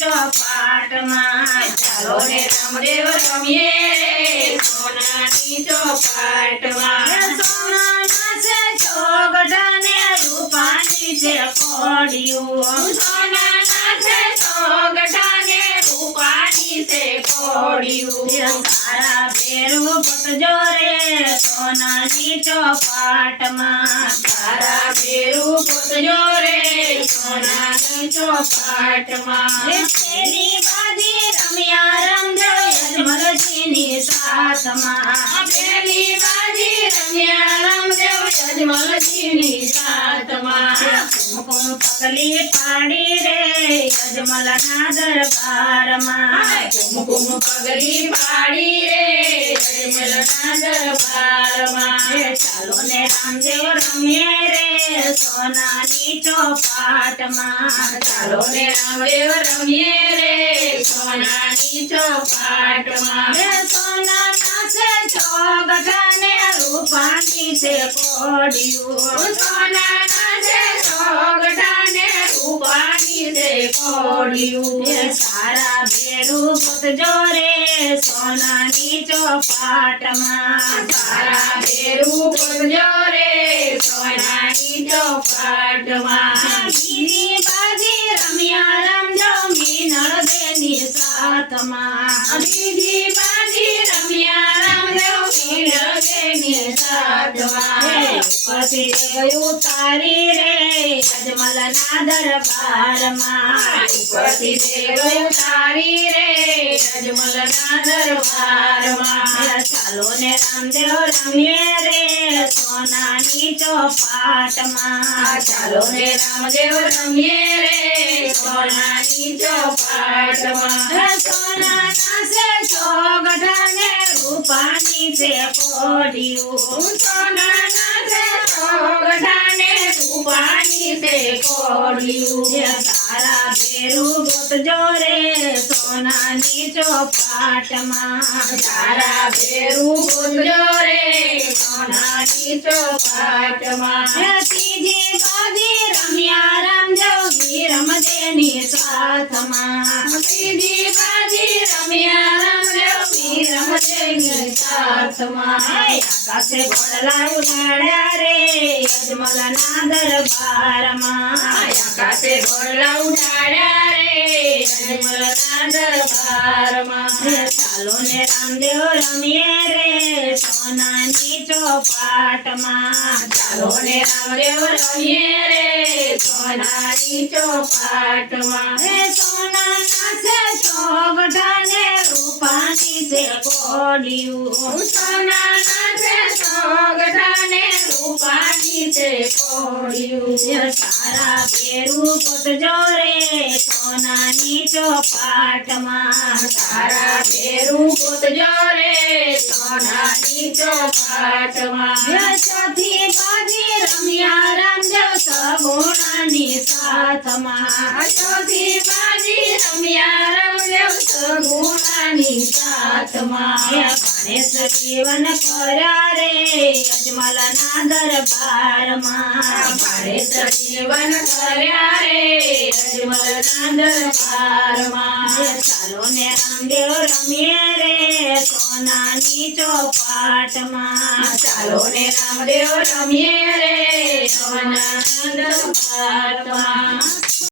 ચોપાટમાં ચાલો ને રામદેવ રમીએ રે સોનાની ચોપાટમાં સોનાના છે ચોગડા ને રૂપાની છે કોડિયું સોનાના છે ચોગડા ને રૂપાની છે કોડિયું તારા ભેરું પતજો રે સોનાની ચોપાટમાં તારા ભેરું પતજો રે સોનાની ચોપાટમાં પેલી બાજી રમ્યા રામદેવ યજમલજીની સાથમાં પેલી બાજી રમ્યા રામદેવ યજમલજીની સાથમાં કુમકુમ પગલી પાડી રે યજમલના દરબારમાં કુમકુમ પગલી પાડી રે યજમલના દરબારમાં ચાલો ને રામદેવ રમીએ રે સોનાની ચોપાટમાં ચાલો ને રામદેવ રમીએ રે સોનાની ચોપાટમાં સોનાના છે ચોગઠા ને રૂપાની છે કોડિયું સોનાના છે ચોગઠા ને રૂપાની છે કોડિયું સારા ભેરું પતજો રે સોનાની ચોપાટમાં સારા ભેરું પતજો રે સોનાની ચોપાટમાં બીજી બાજી રમ્યા રામદેવ મીનળ દેની સાથમાં બીજી બાજી રમ્યા રામદેવ મીનળ દેની સાથમાં ઉપરથી ગયું તારી રે યજમલના દરબારમાં ઉપરથી ગયું તારી રે યજમલના દરબારમાં ચાલો ને રામદેવ રમીએ રે સોનાની ચોપાટમાં ચાલો ને રામદેવ રમીએ રે સોનાની ચોપાટમાં સોનાના છે ચોગઠા ને રૂપાની છે કોડિયું સોનાના છે ચોગઠા ને રૂપાની છે કોડિયું તારા ભેરું ગોતજો રે સોનાની ચોપાટમાં તારા ભેરું ગોતજો રે સોનાની ચોપાટમાં ત્રીજી બાજી રમ્યા રામદેવ વીરમદેની સાથમાં ત્રીજી બાજી રમ્યા રામદેવ વીરમદેની સાથમાં આકાશે ઘોડલા ઉડાડ્યા રે યજમલના દરબારમાં આકાશે ઘોડલા ઉડાડ્યા રે યજમલના દરબારમાં ચાલો ને રામદેવ રમીએ રે સોનાની ચોપાટમાં ચાલો ને રામદેવ રમીએ રે સોનાની ચોપાટમાં સોનાના છે ચોગઠા ને રૂપાની છે કોડિયું સોનાના છે ચોગઠા ને રૂપાની છે કોડિયું સારા ભેરું પતજો રે સોનાની ચોપાટમાં સારા ભેરું પતજો રે સોનાની ચોપાટમાં ચોથી બાજી રમ્યા રામદેવ સગુણાની સાથમાં ચોથી બાજી રમ્યા રામદેવ સગુણાની સાથમાં ગણેશ જીવન કર્યા રે યજમલના દરબારમાં ગણેશ જીવન કર્યા રે યજમલના દરબારમાં ચાલો ને રામદેવ રમીએ રે સોનાની ચોપાટમાં ચાલો ને રામદેવ રમીએ રે સોનાની ચોપાટમાં